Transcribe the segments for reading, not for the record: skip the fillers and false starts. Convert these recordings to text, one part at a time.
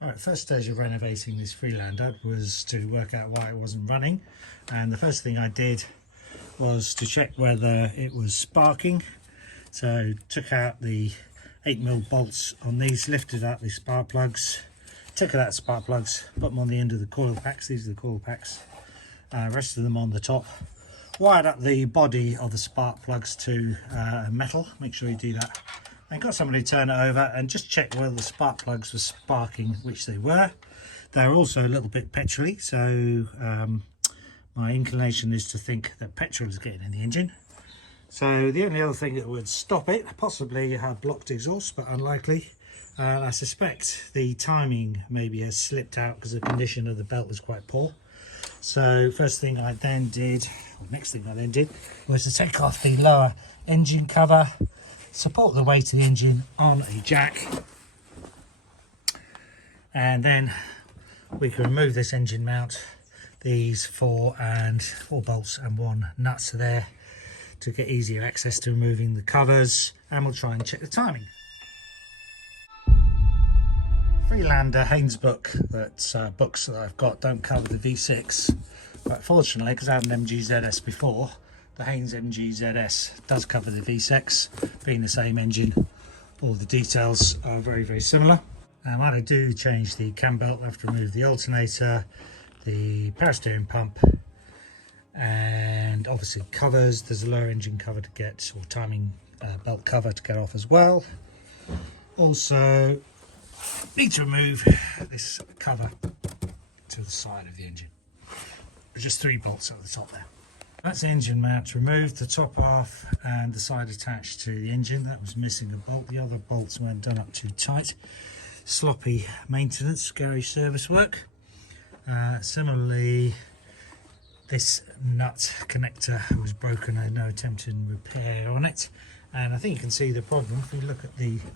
Alright, first stage of renovating this Freelander was to work out why it wasn't running, and the first thing I did was to check whether it was sparking. So took out the 8mm bolts on these, lifted out the spark plugs, took out spark plugs, put them on the end of the coil packs. These are the coil packs, rested them on the top, wired up the body of the spark plugs to metal. Make sure you do that. And got somebody to turn it over and just check whether the spark plugs were sparking, which they were. They're also a little bit petrol-y, so my inclination is to think that petrol is getting in the engine. So the only other thing that would stop it, possibly a blocked exhaust, but unlikely. I suspect the timing maybe has slipped out because the condition of the belt was quite poor. So first thing I then did, or next thing I then did, was to take off the lower engine cover, support the weight of the engine on a jack, and then we can remove this engine mount. These four bolts and one nuts are there to get easier access to removing the covers, and we'll try and check the timing. Freelander Haynes book, books that I've got don't cover the V6, but fortunately, because I had an MGZS before, the Haynes MGZS does cover the V6, being the same engine. All the details are very, very similar. And when I do change the cam belt, I have to remove the alternator, the power steering pump, and obviously covers. There's a lower engine cover to get, or timing belt cover to get off as well. Also need to remove this cover to the side of the engine. There's just 3 bolts at the top there. That's the engine mount removed, the top half and the side attached to the engine. That was missing a bolt. The other bolts weren't done up too tight. Sloppy maintenance, garage service work. Similarly, this nut connector was broken. I had no attempt in repair on it, and I think you can see the problem if we look at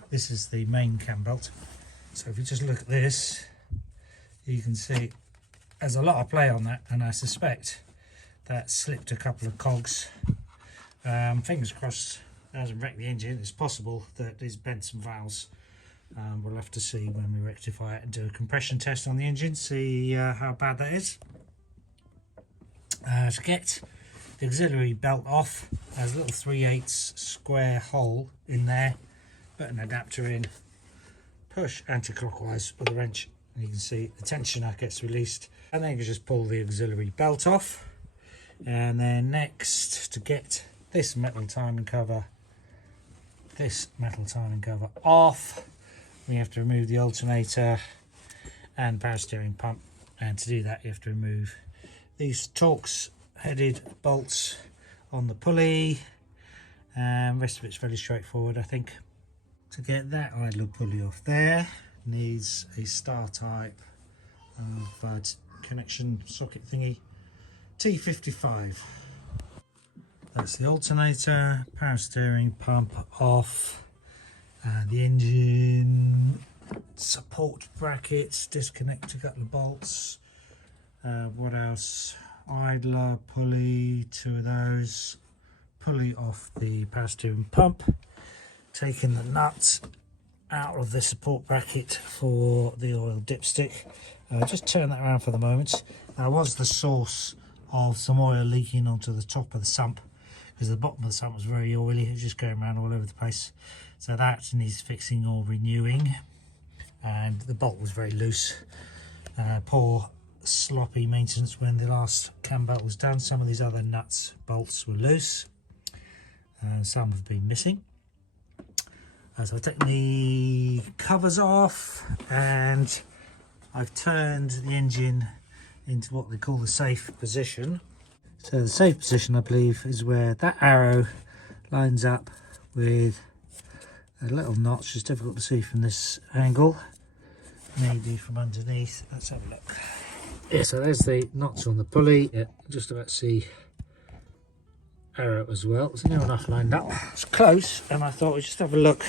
this is the main cam belt. So if you just look at this, you can see there's a lot of play on that, and I suspect that slipped a couple of cogs. Fingers crossed it hasn't wrecked the engine. It's possible that it's bent some valves. We'll have to see when we rectify it and do a compression test on the engine, see how bad that is. To get the auxiliary belt off, there's a little 3/8 square hole in there, put an adapter in, push anti-clockwise with a wrench, and you can see the tensioner gets released, and then you can just pull the auxiliary belt off. And then next, to get this metal timing cover off, we have to remove the alternator and power steering pump, and to do that you have to remove these Torx headed bolts on the pulley, and the rest of it's fairly straightforward. I think to get that idler pulley off there needs a star type of connection socket thingy, T55. That's the alternator, power steering pump off, the engine support brackets, disconnect a couple of bolts. What else? Idler pulley, 2 of those. Pulley off the power steering pump. Taking the nuts out of the support bracket for the oil dipstick. Just turn that around for the moment. That was the source of some oil leaking onto the top of the sump, because the bottom of the sump was very oily. It was just going around all over the place. So that needs fixing or renewing. And the bolt was very loose. Poor sloppy maintenance when the last cam belt was done. Some of these other nuts bolts were loose, some have been missing. So I've taken the covers off, and I've turned the engine into what they call the safe position. So the safe position, I believe, is where that arrow lines up with a little notch. It's difficult to see from this angle, maybe from underneath. Let's have a look. Yeah, so there's the notch on the pulley. Yeah, just about to see arrow as well. It's near enough lined up. It's close, and I thought we'd just have a look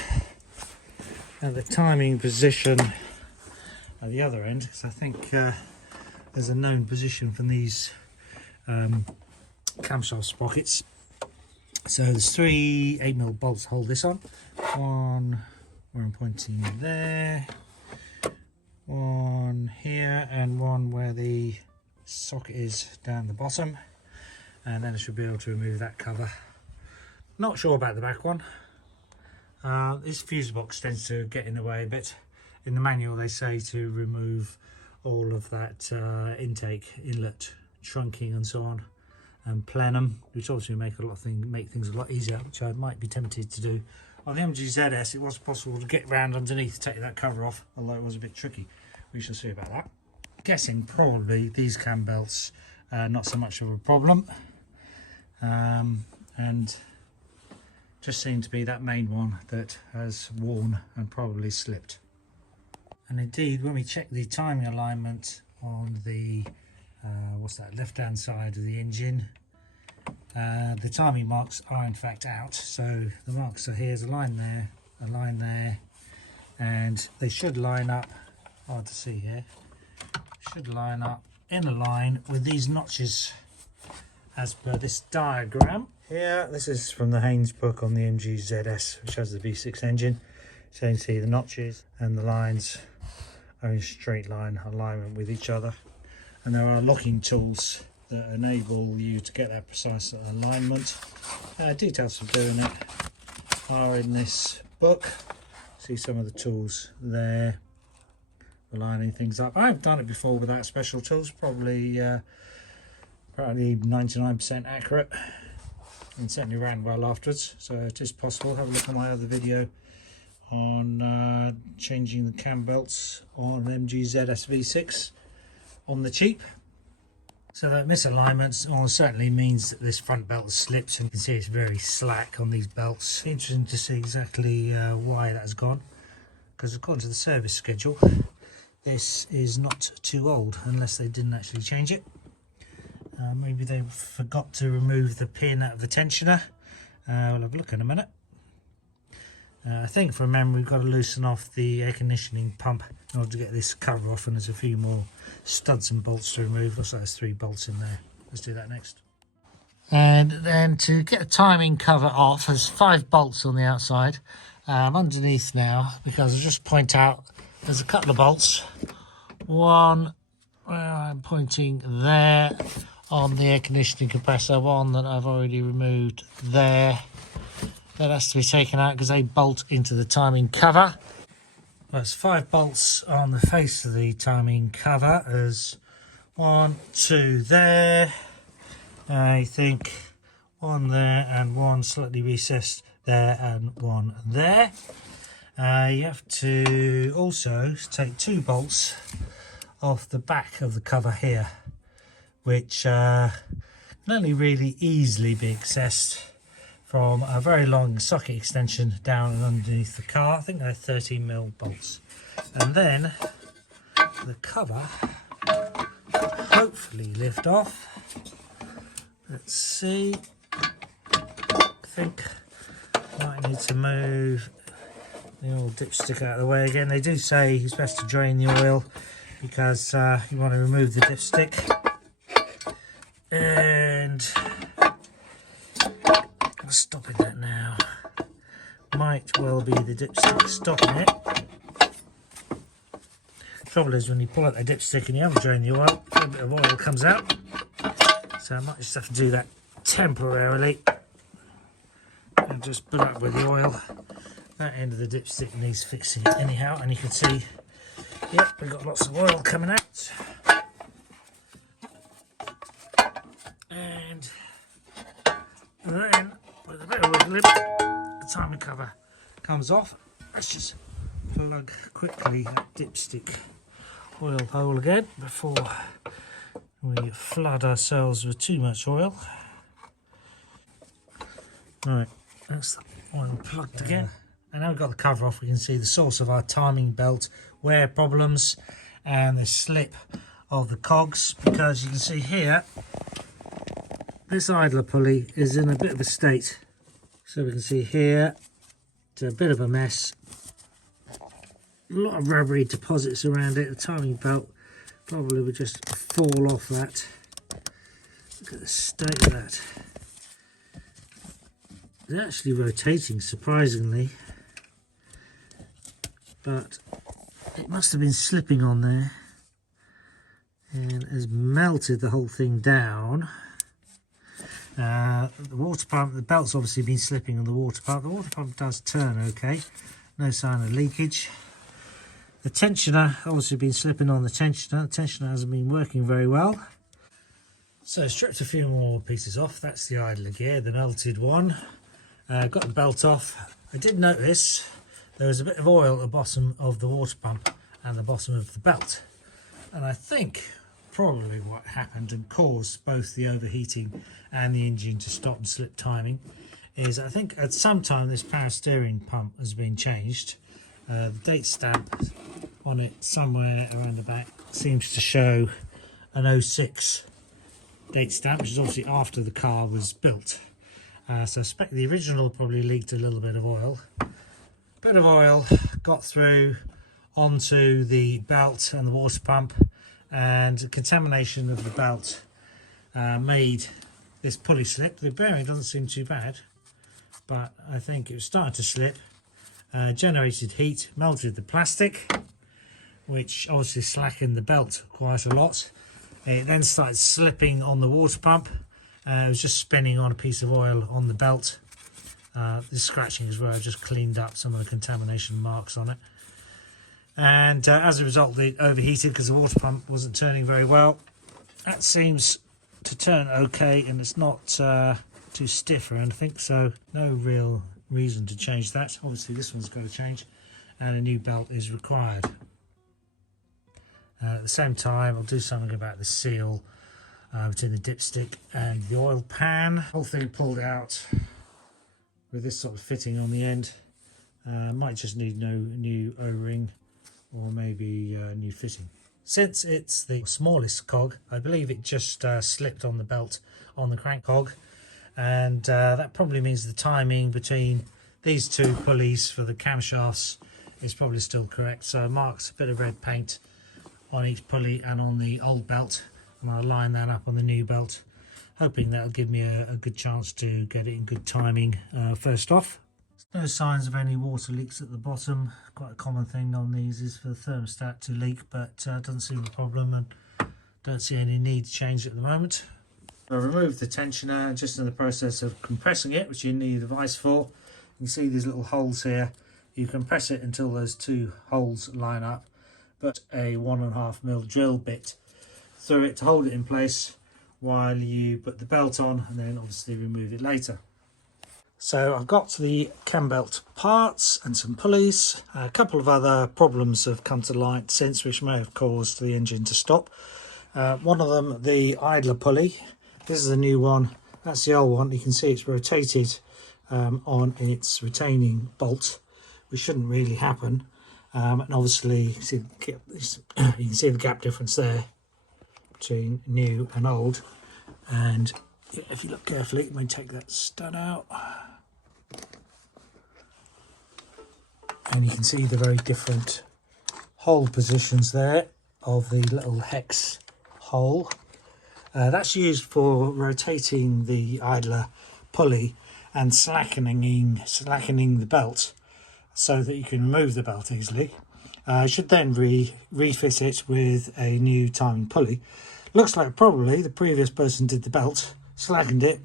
at the timing position at the other end, because I think there's a known position from these camshaft sprockets. So there's 3 8mm bolts hold this on. One where I'm pointing there, one and one where the socket is down the bottom, and then I should be able to remove that cover. Not sure about the back one. This fuse box tends to get in the way a bit. In the manual they say to remove all of that intake, inlet, trunking and so on, and plenum, which obviously make things a lot easier, which I might be tempted to do. On the MG ZS it was possible to get round underneath to take that cover off, although it was a bit tricky. We shall see about that. Guessing probably these cam belts not so much of a problem, and just seemed to be that main one that has worn and probably slipped. And indeed, when we check the timing alignment on the left hand side of the engine, the timing marks are in fact out. So the marks are here, there's a line there, and they should line up, hard to see here, should line up in a line with these notches as per this diagram. Here, this is from the Haynes book on the MG ZS, which has the V6 engine. So you can see the notches and the lines are in straight line alignment with each other. And there are locking tools that enable you to get that precise alignment. Details for doing it are in this book. See some of the tools there for lining things up. I've done it before without special tools, probably 99% accurate, and certainly ran well afterwards, so it is possible. Have a look at my other video on changing the cam belts on MG ZS V6 on the cheap. So that misalignment certainly means that this front belt has slipped, and you can see it's very slack on these belts. Interesting to see exactly why that has gone, because according to the service schedule this is not too old, unless they didn't actually change it. Maybe they forgot to remove the pin out of the tensioner. We'll have a look in a minute. I think from memory we've got to loosen off the air conditioning pump in order to get this cover off, and there's a few more studs and bolts to remove. Looks like there's 3 bolts in there. Let's do that next. And then to get the timing cover off, there's 5 bolts on the outside. Underneath now, because I'll just point out there's a couple of bolts. One where I'm pointing there on the air conditioning compressor, one that I've already removed there. That has to be taken out because they bolt into the timing cover. There's 5 bolts on the face of the timing cover. There's 1, 2 there, I think 1 there, and 1 slightly recessed there, and 1 there. You have to also take 2 bolts off the back of the cover here, which can only really easily be accessed from a very long socket extension down underneath the car. I think they're 13mm bolts. And then the cover hopefully lift off. Let's see. I think I might need to move the old dipstick out of the way again. They do say it's best to drain the oil because you want to remove the dipstick. And I'm stopping that now. Might well be the dipstick stopping it. Trouble is, when you pull out the dipstick and you haven't drained the oil, a bit of oil comes out. So I might just have to do that temporarily and just put up with the oil. That end of the dipstick needs fixing anyhow, and you can see, yep, we've got lots of oil coming out. And then with a bit of wiggling, the timing cover comes off. Let's just plug quickly that dipstick oil hole again before we flood ourselves with too much oil. Right, that's the oil plugged again. And now we've got the cover off, we can see the source of our timing belt wear problems and the slip of the cogs, because you can see here this idler pulley is in a bit of a state. So we can see here it's a bit of a mess, a lot of rubbery deposits around it. The timing belt probably would just fall off that. Look at the state of that. It's actually rotating surprisingly, but it must have been slipping on there. and has melted the whole thing down. The water pump, the belt's obviously been slipping on the water pump. The water pump does turn okay, no sign of leakage. The tensioner, obviously been slipping on the tensioner. The tensioner hasn't been working very well. So stripped a few more pieces off. That's the idler gear, the melted one. Got the belt off. I did notice there was a bit of oil at the bottom of the water pump and the bottom of the belt. And I think probably what happened and caused both the overheating and the engine to stop and slip timing is, I think at some time this power steering pump has been changed. The date stamp on it somewhere around the back seems to show an 06 date stamp, which is obviously after the car was built. So I suspect the original probably leaked a little bit of oil. Bit of oil got through onto the belt and the water pump, and the contamination of the belt made this pulley slip. The bearing doesn't seem too bad, but I think it was starting to slip. Generated heat, melted the plastic, which obviously slackened the belt quite a lot. It then started slipping on the water pump. It was just spinning on a piece of oil on the belt. This scratching is where I just cleaned up some of the contamination marks on it. And as a result, it overheated because the water pump wasn't turning very well. That seems to turn okay, and it's not too stiff or anything, so no real reason to change that. Obviously this one's got to change and a new belt is required. At the same time, I'll do something about the seal between the dipstick and the oil pan. Whole thing pulled out with this sort of fitting on the end. Might just need no new O-ring or maybe new fitting. Since it's the smallest cog, I believe it just slipped on the belt on the crank cog, and that probably means the timing between these two pulleys for the camshafts is probably still correct. So I marked a bit of red paint on each pulley and on the old belt, and I'll line that up on the new belt, hoping that'll give me a good chance to get it in good timing first off. No signs of any water leaks at the bottom. Quite a common thing on these is for the thermostat to leak, but doesn't seem a problem, and don't see any need to change it at the moment. I removed the tensioner, just in the process of compressing it, which you need a device for. You can see these little holes here. You compress it until those two holes line up, but a 1.5mm drill bit through it to hold it in place while you put the belt on, and then obviously remove it later. So I've got the Cambelt parts and some pulleys. A couple of other problems have come to light since, which may have caused the engine to stop. One of them, the idler pulley. This is the new one. That's the old one. You can see it's rotated on its retaining bolt, which shouldn't really happen. And obviously, you can see the gap difference there between new and old. And if you look carefully, you may take that stud out, and you can see the very different hole positions there of the little hex hole. That's used for rotating the idler pulley and slackening the belt so that you can remove the belt easily. I should then refit it with a new timing pulley. Looks like probably the previous person did the belt, slackened it,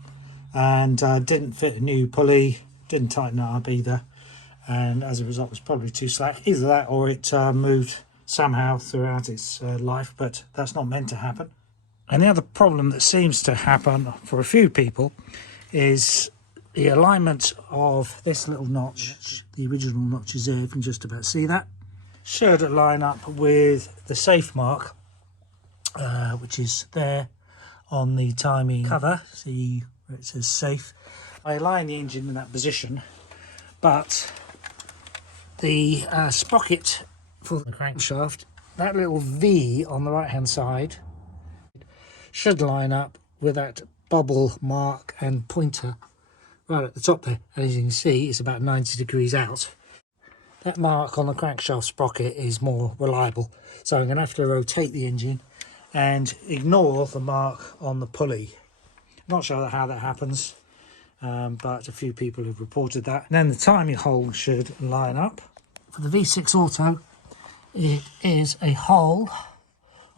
and didn't fit a new pulley, didn't tighten it up either, and as a result it was probably too slack. Either that or it moved somehow throughout its life, but that's not meant to happen. And the other problem that seems to happen for a few people is the alignment of this little notch. The original notch is there, you can just about see that. Should line up with the safe mark, which is there on the timing cover. See where it says safe. I align the engine in that position, but the sprocket for the crankshaft, that little V on the right hand side, should line up with that bubble mark and pointer right at the top there. And as you can see, it's about 90 degrees out. That mark on the crankshaft sprocket is more reliable, so I'm going to have to rotate the engine and ignore the mark on the pulley. I'm not sure how that happens, but a few people have reported that. And then the timing hole should line up. For the V6 Auto, it is a hole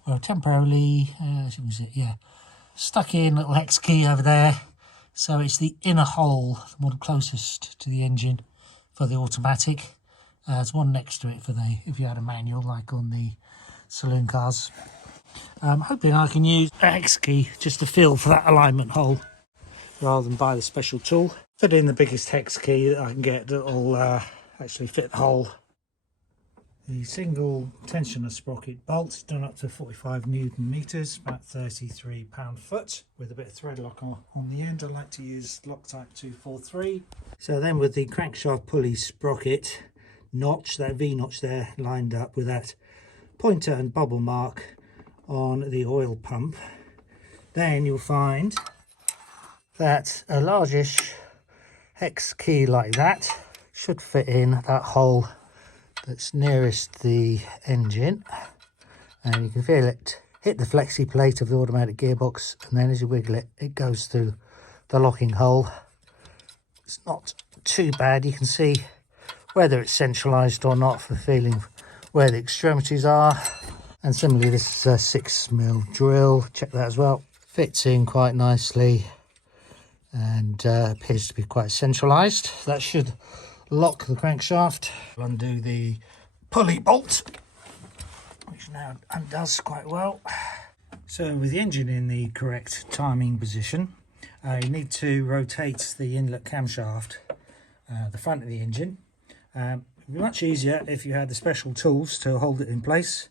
well, temporarily, was it? Yeah, stuck in little hex key over there. So it's the inner hole, the one closest to the engine for the automatic. There's one next to it for the, if you had a manual like on the saloon cars. I'm hoping I can use a hex key just to feel for that alignment hole rather than buy the special tool. Fit in the biggest hex key that I can get that will actually fit the hole. The single tensioner sprocket bolt done up to 45 Newton meters, about 33 pound-foot, with a bit of thread lock on the end. I like to use Loctite 243. So then with the crankshaft pulley sprocket notch, that V notch there lined up with that pointer and bubble mark on the oil pump, then you'll find that a largish hex key like that should fit in that hole that's nearest the engine, and you can feel it hit the flexi plate of the automatic gearbox, and then as you wiggle it, it goes through the locking hole. It's not too bad. You can see whether it's centralized or not for feeling where the extremities are. And similarly, this is a 6mm drill, check that as well. Fits in quite nicely and appears to be quite centralized. That should lock the crankshaft. I'll undo the pulley bolt, which now undoes quite well. So with the engine in the correct timing position, you need to rotate the inlet camshaft, the front of the engine. It would be much easier if you had the special tools to hold it in place.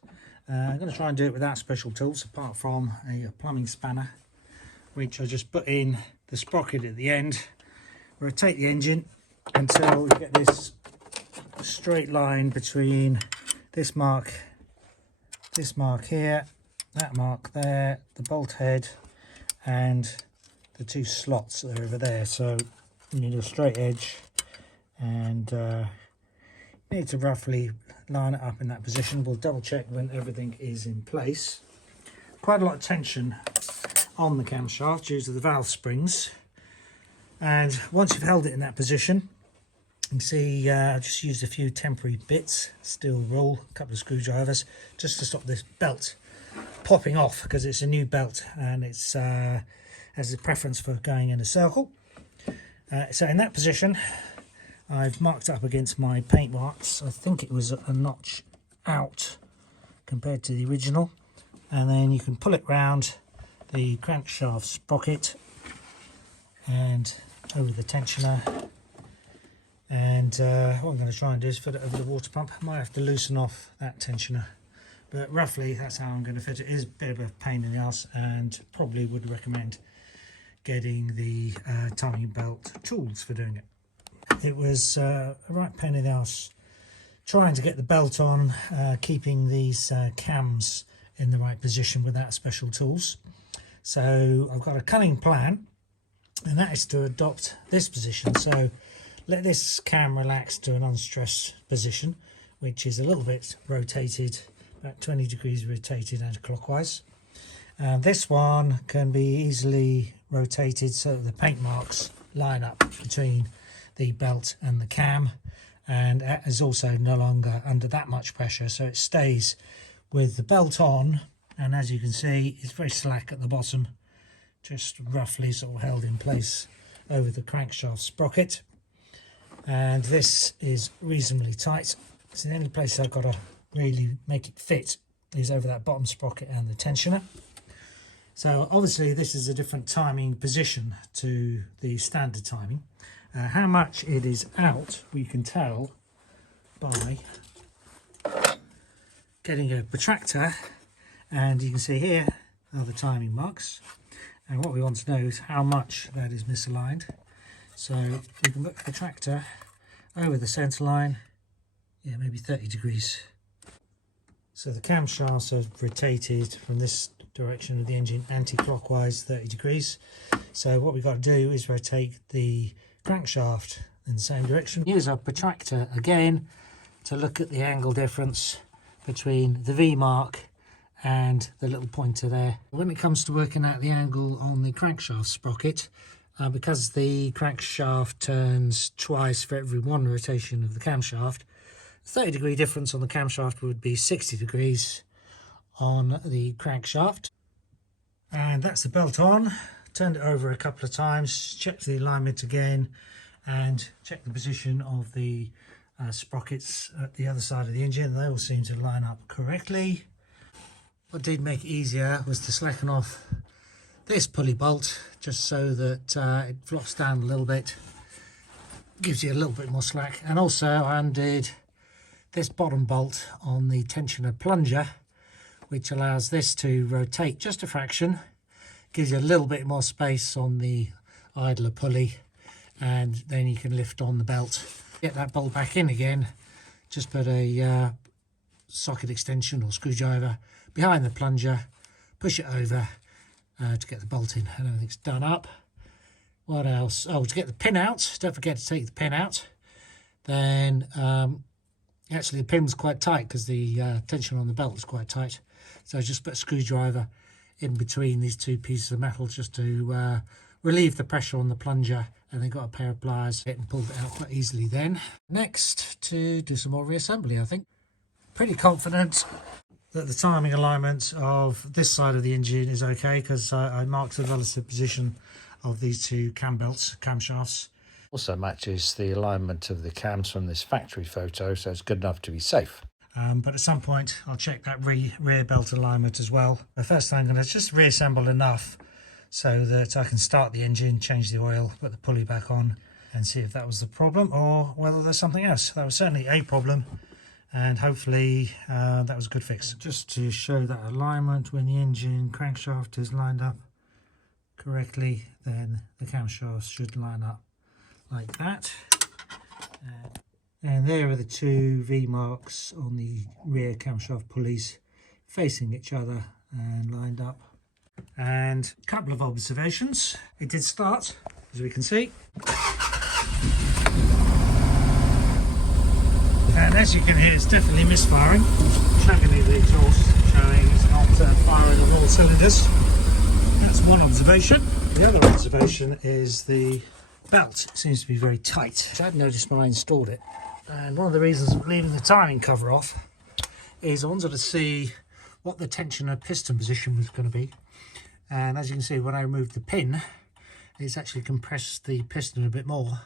I'm going to try and do it without special tools, apart from a plumbing spanner, which I just put in the sprocket at the end, rotate the engine until you get this straight line between this mark here, that mark there, the bolt head, and the two slots that are over there. So you need a straight edge, and you need to roughly line it up in that position. We'll double check when everything is in place. Quite a lot of tension on the camshaft due to the valve springs, and once you've held it in that position, you can see I just used a few temporary bits, steel rule, a couple of screwdrivers, just to stop this belt popping off, because it's a new belt and it's has a preference for going in a circle. So in that position, I've marked up against my paint marks. I think it was a notch out compared to the original, and then you can pull it round the crankshaft sprocket and over the tensioner. And what I'm going to try and do is fit it over the water pump. I might have to loosen off that tensioner, but roughly that's how I'm going to fit it. It is a bit of a pain in the ass, and probably would recommend getting the timing belt tools for doing it. It was a right pain in the ass trying to get the belt on, keeping these cams in the right position without special tools. So I've got a cunning plan, and that is to adopt this position. So let this cam relax to an unstressed position, which is a little bit rotated, about 20 degrees rotated anti-clockwise. This one can be easily rotated so that the paint marks line up between the belt and the cam, and is also no longer under that much pressure, so it stays with the belt on. And as you can see, it's very slack at the bottom, just roughly sort of held in place over the crankshaft sprocket. And this is reasonably tight, so the only place I've got to really make it fit is over that bottom sprocket and the tensioner. So obviously this is a different timing position to the standard timing. How much it is out we can tell by getting a protractor, and you can see here are the timing marks, and what we want to know is how much that is misaligned. So we can put the protractor over the centre line, yeah, maybe 30 degrees. So the camshafts are rotated from this direction of the engine anti-clockwise 30 degrees. So what we've got to do is rotate the crankshaft in the same direction. Use our protractor again to look at the angle difference between the V mark and the little pointer there. When it comes to working out the angle on the crankshaft sprocket, because the crankshaft turns twice for every one rotation of the camshaft, 30 degree difference on the camshaft would be 60 degrees on the crankshaft. And that's the belt on. Turned it over a couple of times, checked the alignment again, and checked the position of the sprockets at the other side of the engine. They all seem to line up correctly. What did make it easier was to slacken off this pulley bolt, just so that it flops down a little bit, gives you a little bit more slack. And also I undid this bottom bolt on the tensioner plunger, which allows this to rotate just a fraction, gives you a little bit more space on the idler pulley, and then you can lift on the belt. Get that bolt back in again, just put a socket extension or screwdriver behind the plunger, push it over to get the bolt in, and everything's done up. What else? Oh, to get the pin out, don't forget to take the pin out. Then actually the pin's quite tight because the tension on the belt is quite tight, so I just put a screwdriver in between these two pieces of metal just to relieve the pressure on the plunger, and then got a pair of pliers and pulled it out quite easily then. Next, to do some more reassembly, I think. Pretty confident that the timing alignment of this side of the engine is okay, because I marked the relative position of these two cambelts, camshafts. Also matches the alignment of the cams from this factory photo, so it's good enough to be safe. But at some point I'll check that rear belt alignment as well. But first I'm going to just reassemble enough so that I can start the engine, change the oil, put the pulley back on, and see if that was the problem or whether there's something else. That was certainly a problem, and hopefully that was a good fix. Just to show that alignment, when the engine crankshaft is lined up correctly, then the camshafts should line up like that. And there are the two V marks on the rear camshaft pulleys facing each other and lined up. And a couple of observations. It did start, as we can see. And as you can hear, it's definitely misfiring. Checking the exhaust, showing it's not firing on all cylinders. That's one observation. The other observation is the belt seems to be very tight. I had noticed when I installed it. And one of the reasons for leaving the timing cover off is I wanted to see what the tensioner piston position was going to be. And as you can see, when I removed the pin, it's actually compressed the piston a bit more,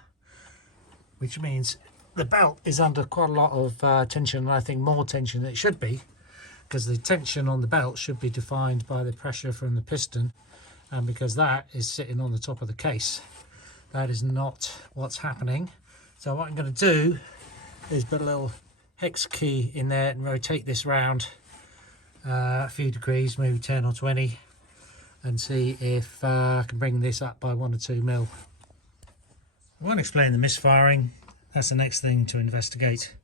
which means the belt is under quite a lot of tension, and I think more tension than it should be, because the tension on the belt should be defined by the pressure from the piston, and because that is sitting on the top of the case, that is not what's happening. So what I'm going to do is put a little hex key in there and rotate this round a few degrees, maybe 10 or 20, and see if I can bring this up by 1 or 2 mil. I won't explain the misfiring. That's the next thing to investigate.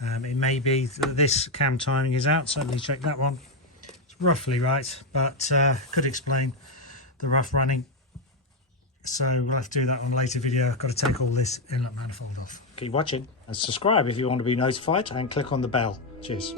It may be that this cam timing is out. Certainly check that one. It's roughly right, but could explain the rough running. So we'll have to do that on a later video. I've got to take all this inlet manifold off. Keep watching and subscribe if you want to be notified, and click on the bell. Cheers.